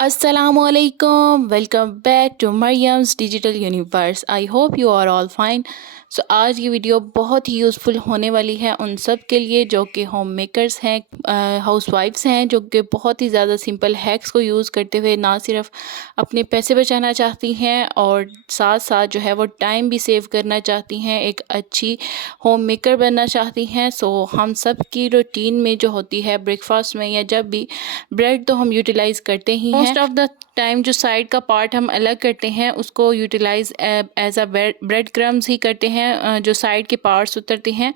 Assalamualaikum. Welcome back to Mariam's Digital Universe. I hope you are all fine. सो आज की video बहुत ही useful होने वाली है उन सब के लिए जो कि होम मेकर्स हैं, हाउस वाइफ्स हैं, जो कि बहुत ही ज़्यादा सिंपल हैक्स को यूज़ करते हुए ना सिर्फ अपने पैसे बचाना चाहती हैं और साथ साथ जो है वो टाइम भी सेव करना चाहती हैं, एक अच्छी होम मेकर बनना चाहती हैं। सो हम सब की रूटीन में जो होती है ब्रेकफास्ट में या जब भी ब्रेड तो हम यूटिलाइज़ करते ही हैं। मोस्ट ऑफ द टाइम जो साइड का पार्ट हम अलग करते हैं उसको utilise as a bread crumbs ही करते हैं, जो साइड के पार्ट्स उतरते हैं।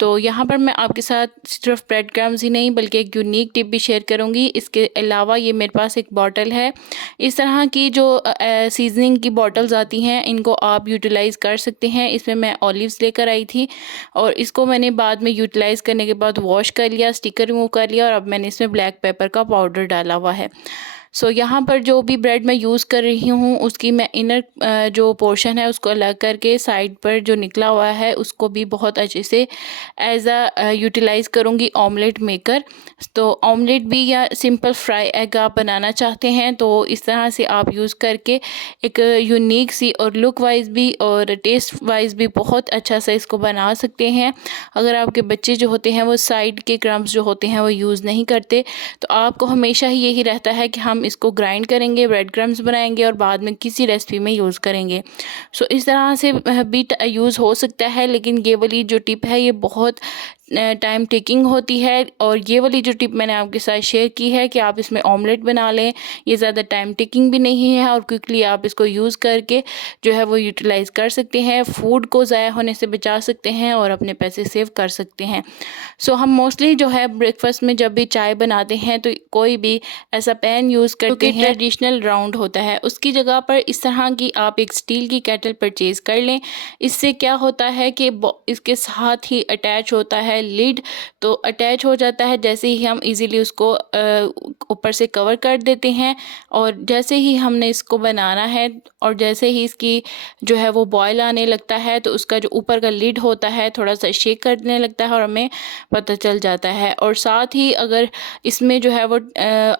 तो यहाँ पर मैं आपके साथ सिर्फ ब्रेड क्रम्स ही नहीं बल्कि एक यूनिक टिप भी शेयर करूँगी। इसके अलावा ये मेरे पास एक बॉटल है, इस तरह की जो सीजनिंग की बॉटल्स आती हैं इनको आप यूटिलाइज़ कर सकते हैं। इसमें मैं ऑलिव्स लेकर आई थी और इसको मैंने बाद में यूटिलाइज़ करने के बाद वॉश कर लिया, स्टिकर रिमूव कर लिया और अब मैंने इसमें ब्लैक पेपर का पाउडर डाला हुआ है। सो यहाँ पर जो भी ब्रेड मैं यूज़ कर रही हूँ उसकी मैं इनर जो पोर्शन है उसको अलग करके साइड पर जो निकला हुआ है उसको भी बहुत अच्छे से एज अ यूटिलाइज़ करूँगी ऑमलेट मेकर। तो ऑमलेट भी या सिंपल फ्राई एग आप बनाना चाहते हैं तो इस तरह से आप यूज़ करके एक यूनिक सी और लुक वाइज भी और टेस्ट वाइज भी बहुत अच्छा सा इसको बना सकते हैं। अगर आपके बच्चे जो होते हैं वो साइड के क्रम्स जो होते हैं वो यूज़ नहीं करते तो आपको हमेशा ही यही रहता है कि हम इसको ग्राइंड करेंगे, ब्रेड क्रम्स बनाएंगे और बाद में किसी रेसिपी में यूज़ करेंगे। सो इस तरह से भी यूज़ हो सकता है, लेकिन ये वाली जो टिप है ये बहुत टाइम टेकिंग होती है और ये वाली जो टिप मैंने आपके साथ शेयर की है कि आप इसमें ऑमलेट बना लें, ये ज़्यादा टाइम टेकिंग भी नहीं है और क्विकली आप इसको यूज़ करके जो है वो यूटिलाइज़ कर सकते हैं, फूड को ज़ाया होने से बचा सकते हैं और अपने पैसे सेव कर सकते हैं। सो हम मोस्टली जो है ब्रेकफास्ट में जब भी चाय बनाते हैं तो कोई भी ऐसा पैन यूज़ करते हैं ट्रेडिशनल राउंड होता है, उसकी जगह पर इस तरह की आप एक स्टील की केटल परचेज़ कर लें। इससे क्या होता है कि इसके साथ ही अटैच होता है लिड, तो अटैच हो जाता है जैसे ही हम इजीली उसको ऊपर से कवर कर देते हैं और जैसे ही हमने इसको बनाना है और जैसे ही इसकी जो है वो बॉयल आने लगता है तो उसका जो ऊपर का लिड होता है थोड़ा सा शेक करने लगता है और हमें पता चल जाता है। और साथ ही अगर इसमें जो है वो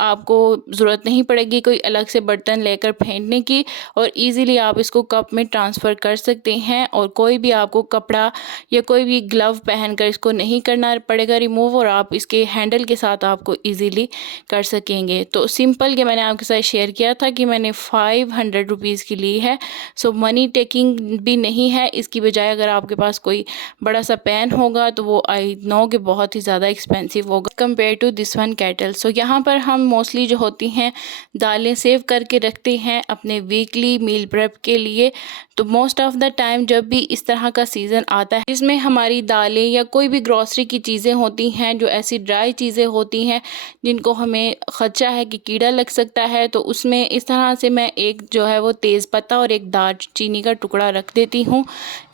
आपको ज़रूरत नहीं पड़ेगी कोई अलग से बर्तन लेकर फेंटने की और इजीली आप इसको कप में ट्रांसफ़र कर सकते हैं और कोई भी आपको कपड़ा या कोई भी ग्लव पहनकर इसको नहीं करना पड़ेगा रिमूव और आप इसके हैंडल के साथ आपको इजीली कर सकेंगे। तो सिंपल के मैंने आपके साथ शेयर किया था कि मैंने 500 रुपीज़ की ली है। सो मनी टेकिंग भी नहीं है, इसकी बजाय अगर आपके पास कोई बड़ा सा पैन होगा तो वो आई नो कि बहुत ही ज़्यादा एक्सपेंसिव होगा compare to this one cattle. So यहाँ पर हम मोस्टली जो होती हैं दालें सेव करके रखते हैं अपने वीकली मील प्रेप के लिए। तो मोस्ट ऑफ द टाइम जब भी इस तरह का सीज़न आता है जिसमें हमारी दालें या कोई भी ग्रॉसरी की चीज़ें होती हैं जो ऐसी ड्राई चीज़ें होती हैं जिनको हमें खदशा है कि कीड़ा लग सकता है, तो उसमें इस तरह से मैं एक जो है वो तेज़ पत्ता और एक दालचीनी का टुकड़ा रख देती हूँ।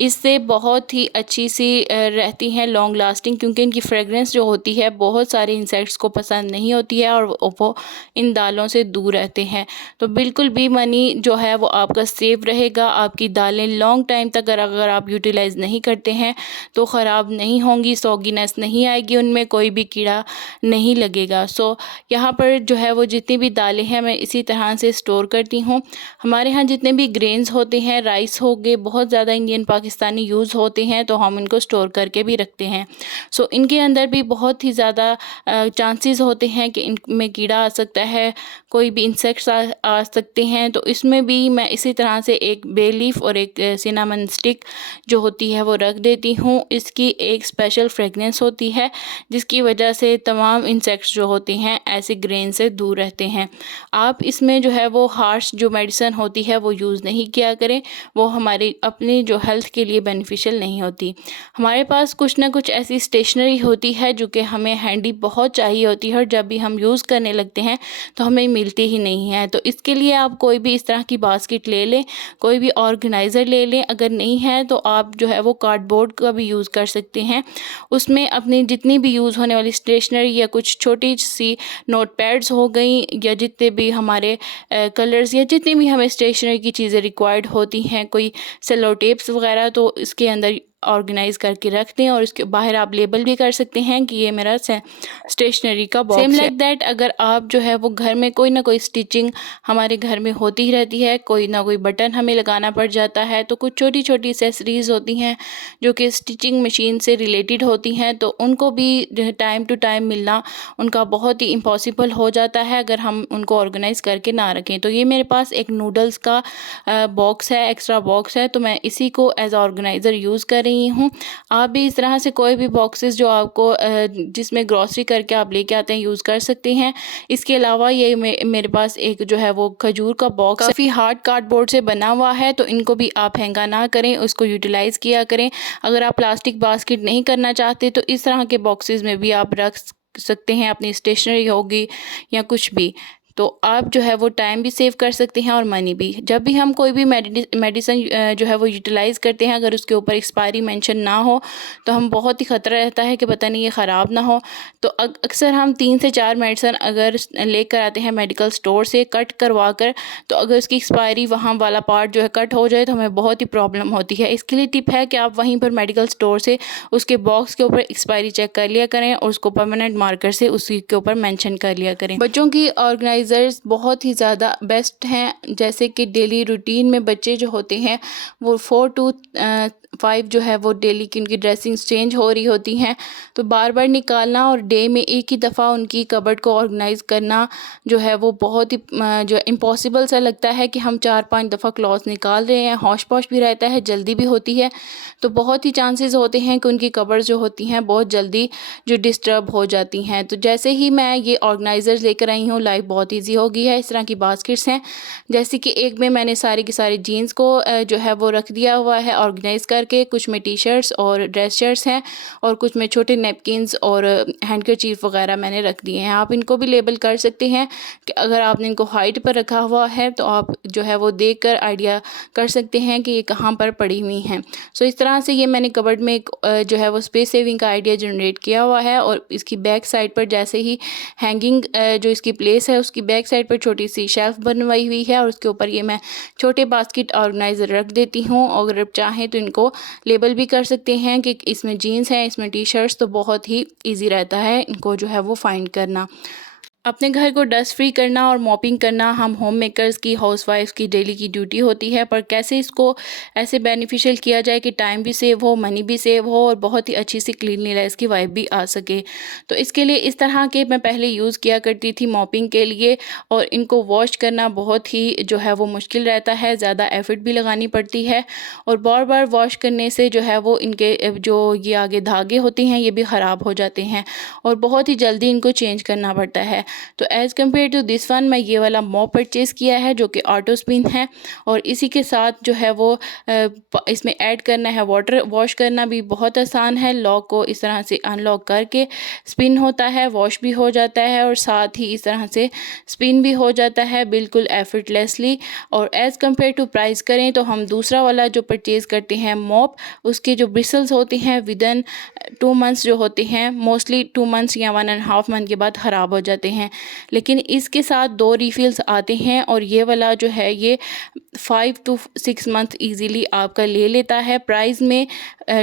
इससे बहुत ही अच्छी सी रहती हैं लॉन्ग लास्टिंग, क्योंकि इनकी फ्रेगरेंस जो होती है बहुत सारे इंसेक्ट्स को पसंद नहीं होती है और वो इन दालों से दूर रहते हैं। तो बिल्कुल भी मनी जो है वो आपका सेव रहेगा। आपकी दालें लॉन्ग टाइम तक अगर आप यूटिलाइज़ नहीं करते हैं तो ख़राब नहीं होंगी, सॉगीनेस नहीं आएगी, उनमें कोई भी कीड़ा नहीं लगेगा। सो यहाँ पर जो है वो जितनी भी दालें हैं मैं इसी तरह से स्टोर करती हूँ। हमारे यहाँ जितने भी ग्रेन्स होते हैं, राइस हो गए, बहुत ज़्यादा इंडियन पाकिस्तानी यूज़ होते हैं तो हम इनको स्टोर करके भी रखते हैं। सो इनके अंदर भी बहुत ही ज़्यादा चांसेस होते हैं कि इनमें कीड़ा आ सकता है, कोई भी इंसेक्ट्स आ सकते हैं। तो इसमें भी मैं इसी तरह से एक बे लीफ और एक सिनामन स्टिक जो होती है वो रख देती हूँ। इसकी एक स्पेशल फ्रेगनेंस होती है जिसकी वजह से तमाम इंसेक्ट्स जो होते हैं ऐसे ग्रेन से दूर रहते हैं। आप इसमें जो है वो हार्श जो मेडिसिन होती है वो यूज़ नहीं किया करें, वो हमारी अपनी जो हेल्थ के लिए बेनिफिशियल नहीं होती। हमारे पास कुछ ना कुछ ऐसी स्टेशनरी होती है जो कि हमें हैंडी बहुत चाहिए होती है और जब भी हम यूज़ करने लगते हैं तो हमें मिलती ही नहीं है। तो इसके लिए आप कोई भी इस तरह की बास्केट ले लें, कोई भी ऑर्गेनाइज़र ले लें, अगर नहीं है तो आप जो है वो कार्डबोर्ड का भी यूज़ कर सकते हैं। उसमें अपनी जितनी भी यूज़ होने वाली स्टेशनरी या कुछ छोटी सी नोट पैड्स हो गई या जितने भी हमारे कलर्स या जितनी भी हमें स्टेशनरी की चीज़ें रिक्वायर्ड होती हैं, कोई सेलो टेप्स वगैरह, तो इसके अंदर ऑर्गेनाइज़ करके रख दें और उसके बाहर आप लेबल भी कर सकते हैं कि ये मेरा स्टेशनरी का बॉक्स है। सेम लाइक दैट अगर आप जो है वो घर में कोई ना कोई स्टिचिंग हमारे घर में होती ही रहती है, कोई ना कोई बटन हमें लगाना पड़ जाता है, तो कुछ छोटी छोटी एक्सेसरीज़ होती हैं जो कि स्टिचिंग मशीन से रिलेटेड होती हैं, तो उनको भी टाइम टू टाइम मिलना उनका बहुत ही इम्पॉसिबल हो जाता है अगर हम उनको ऑर्गेनाइज़ करके ना रखें। तो ये मेरे पास एक नूडल्स का बॉक्स है, एक्स्ट्रा बॉक्स है, तो मैं इसी को एज ऑर्गेनाइज़र यूज़ कर रही हूँ। आप भी इस तरह से कोई भी बॉक्सेस जो आपको जिसमें ग्रॉसरी करके आप लेके आते हैं यूज़ कर सकते हैं। इसके अलावा ये मेरे पास एक जो है वो खजूर का बॉक्स काफ़ी हार्ड कार्डबोर्ड से बना हुआ है, तो इनको भी आप हैंगा ना करें, उसको यूटिलाइज़ किया करें। अगर आप प्लास्टिक बास्केट नहीं करना चाहते तो इस तरह के बॉक्सेस में भी आप रख सकते हैं, अपनी स्टेशनरी होगी या कुछ भी। तो आप जो है वो टाइम भी सेव कर सकते हैं और मनी भी। जब भी हम कोई भी मेडिसिन जो है वो यूटिलाइज़ करते हैं, अगर उसके ऊपर एक्सपायरी मेंशन ना हो तो हम बहुत ही ख़तरा रहता है कि पता नहीं ये ख़राब ना हो। तो अक्सर हम 3 से 4 मेडिसिन अगर लेकर आते हैं मेडिकल स्टोर से कट करवा कर, तो अगर उसकी एक्सपायरी वहाँ वाला पार्ट जो है कट हो जाए तो हमें बहुत ही प्रॉब्लम होती है। इसके लिए टिप है कि आप वहीं पर मेडिकल स्टोर से उसके बॉक्स के ऊपर एक्सपायरी चेक कर लिया करें और उसको परमानेंट मार्कर से उसी के ऊपर मेंशन कर लिया करें। बच्चों की ऑर्गेनाइजर्स बहुत ही ज़्यादा बेस्ट हैं, जैसे कि डेली रूटीन में बच्चे जो होते हैं वो 4 to 5 जो है वो डेली की उनकी ड्रेसिंग्स चेंज हो रही होती हैं, तो बार बार निकालना और डे में एक ही दफ़ा उनकी कबर्ड को ऑर्गेनाइज़ करना जो है वो बहुत ही जो इम्पॉसिबल सा लगता है कि हम 4-5 दफ़ा क्लॉथ निकाल रहे हैं। हौश पौश भी रहता है, जल्दी भी होती है, तो बहुत ही चांसेस होते हैं कि उनकी कबर्ड जो होती हैं बहुत जल्दी जो डिस्टर्ब हो जाती हैं। तो जैसे ही मैं ये ऑर्गेनाइज़र्स लेकर आई हूँ, लाइफ बहुत ईजी हो गई है। इस तरह की बास्केट्स हैं, जैसे कि एक में मैंने सारे की सारी जीन्स को जो है वो रख दिया हुआ है ऑर्गेनाइज़ करके। कुछ में टी शर्ट्स और ड्रेस शर्ट्स हैं और कुछ में छोटे नैपकिन्स और हैंडकरचीफ वगैरह मैंने रख दिए हैं। आप इनको भी लेबल कर सकते हैं कि अगर आपने इनको हाइट पर रखा हुआ है तो आप जो है वो देख कर आइडिया कर सकते हैं कि ये कहाँ पर पड़ी हुई हैं। सो इस तरह से ये मैंने कबर्ड में एक जो है वो स्पेस सेविंग का आइडिया जनरेट किया हुआ है। और इसकी बैक साइड पर जैसे ही हैंगिंग जो इसकी प्लेस है उसकी बैक साइड पर छोटी सी शेल्फ बनवाई हुई है और उसके ऊपर ये मैं छोटे बास्केट ऑर्गेनाइज़र रख देती हूँ। और अगर आप चाहें तो इनको लेबल भी कर सकते हैं कि इसमें जीन्स हैं, इसमें टी शर्ट्स, तो बहुत ही ईजी रहता है इनको जो है वो फाइंड करना। अपने घर को डस्ट फ्री करना और मॉपिंग करना हम होम मेकर्स की, हाउसवाइफ्स की डेली की ड्यूटी होती है, पर कैसे इसको ऐसे बेनिफिशियल किया जाए कि टाइम भी सेव हो, मनी भी सेव हो और बहुत ही अच्छी सी क्लीनलीनेस की वाइब भी आ सके। तो इसके लिए इस तरह के मैं पहले यूज़ किया करती थी मॉपिंग के लिए, और इनको वॉश करना बहुत ही जो है वो मुश्किल रहता है, ज़्यादा एफर्ट भी लगानी पड़ती है और बार बार वॉश करने से जो है वो इनके जो ये आगे धागे होते हैं ये भी ख़राब हो जाते हैं और बहुत ही जल्दी इनको चेंज करना पड़ता है। तो as compare to this one मैं ये वाला मॉप परचेज़ किया है जो कि ऑटो स्पिन है, और इसी के साथ जो है वो इसमें ऐड करना है वाटर। वॉश करना भी बहुत आसान है, लॉक को इस तरह से अनलॉक करके स्पिन होता है, वॉश भी हो जाता है और साथ ही इस तरह से स्पिन भी हो जाता है बिल्कुल एफर्टलेसली। और एज़ कम्पेयर टू प्राइस करें तो हम दूसरा वाला जो परचेज़ करते हैं मॉप, उसके जो ब्रिसल्स होते हैं विदिन 2 मंथ्स जो होते हैं, मोस्टली 2 मंथ्स या 1.5 मंथ के बाद ख़राब हो जाते हैं, लेकिन इसके साथ 2 रिफिल्स आते हैं और ये वाला जो है ये 5 to 6 मंथ ईजीली आपका ले लेता है। प्राइस में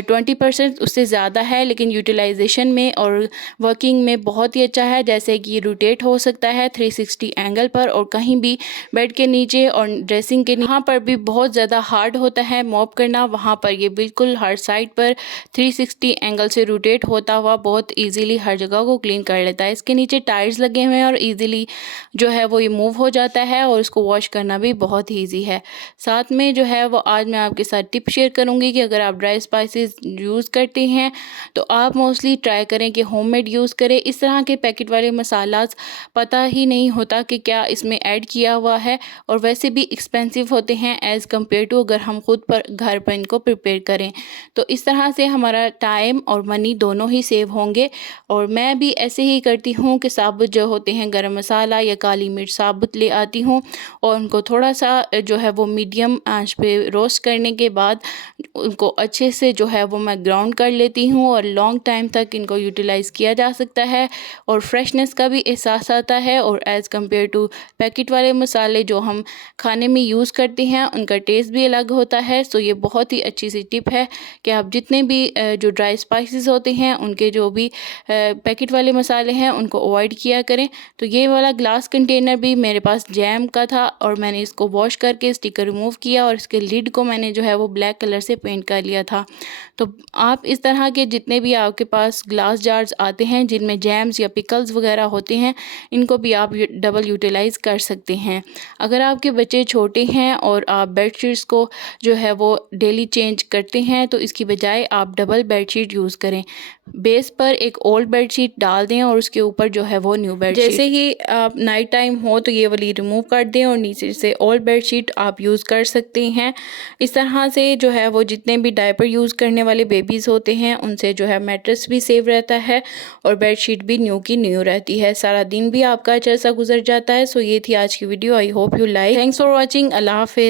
20% उससे ज़्यादा है, लेकिन यूटिलाइजेशन में और वर्किंग में बहुत ही अच्छा है। जैसे कि ये रोटेट हो सकता है 360 एंगल पर और कहीं भी बेड के नीचे और ड्रेसिंग के वहाँ पर भी बहुत ज़्यादा हार्ड होता है मॉप करना, वहाँ पर ये बिल्कुल हर साइड पर 360 एंगल से रोटेट होता हुआ बहुत ईजीली हर जगह को क्लीन कर लेता है। इसके नीचे टायर्स लगे हुए हैं और ईजीली जो है वो ये मूव हो जाता है और इसको वॉश करना भी बहुत ईजी है। साथ में जो है वो आज मैं आपके साथ टिप शेयर करूंगी कि अगर आप ड्राई स्पाइसेस यूज़ करते हैं तो आप मोस्टली ट्राई करें कि होममेड यूज़ करें। इस तरह के पैकेट वाले मसालास पता ही नहीं होता कि क्या इसमें ऐड किया हुआ है और वैसे भी एक्सपेंसिव होते हैं एज़ कम्पेयर टू अगर हम खुद पर घर पर इनको प्रिपेयर करें। तो इस तरह से हमारा टाइम और मनी दोनों ही सेव होंगे। और मैं भी ऐसे ही करती हूँ कि साबुत जो होते हैं गरम मसाला या काली मिर्च साबुत ले आती हूँ और उनको थोड़ा सा जो है वो मीडियम आंच पे रोस्ट करने के बाद उनको अच्छे से जो है वो मैं ग्राउंड कर लेती हूँ और लॉन्ग टाइम तक इनको यूटिलाइज़ किया जा सकता है और फ्रेशनेस का भी एहसास आता है। और एज़ कम्पेयर टू पैकेट वाले मसाले जो हम खाने में यूज़ करते हैं उनका टेस्ट भी अलग होता है। सो ये बहुत ही अच्छी सी टिप है कि आप जितने भी जो ड्राई स्पाइसेस होते हैं उनके जो भी पैकेट वाले मसाले हैं उनको अवॉइड किया करें। तो ये वाला ग्लास कंटेनर भी मेरे पास जैम का था और मैंने इसको वॉश करके स्टिकर रिमूव किया और इसके लिड को मैंने जो है वो ब्लैक कलर से पेंट कर लिया था। तो आप इस तरह के जितने भी आपके पास ग्लास जार्स आते हैं जिनमें जैम्स या पिकल्स वगैरह होते हैं इनको भी आप डबल यूटिलाइज़ कर सकते हैं। अगर आपके बच्चे छोटे हैं और आप बेडशीट्स को जो है वो डेली चेंज करते हैं तो इसकी बजाय आप डबल बेडशीट यूज़ करें। बेस पर एक ओल्ड बेडशीट डाल दें और उसके ऊपर जो है वो न्यू बेडशीट, जैसे ही आप नाइट टाइम हो तो ये वाली रिमूव कर दें और नीचे से ओल्ड बेडशीट आप यूज़ कर सकते हैं। इस तरह से जो है वो जितने भी डायपर यूज़ करने वाले बेबीज़ होते हैं उनसे जो है मैट्रेस भी सेव रहता है और बेडशीट भी न्यू की न्यू रहती है। सारा दिन भी आपका अच्छा सा गुजर जाता है। सो ये थी आज की video. I hope you like. Thanks for watching. अल्लाह हाफिज़।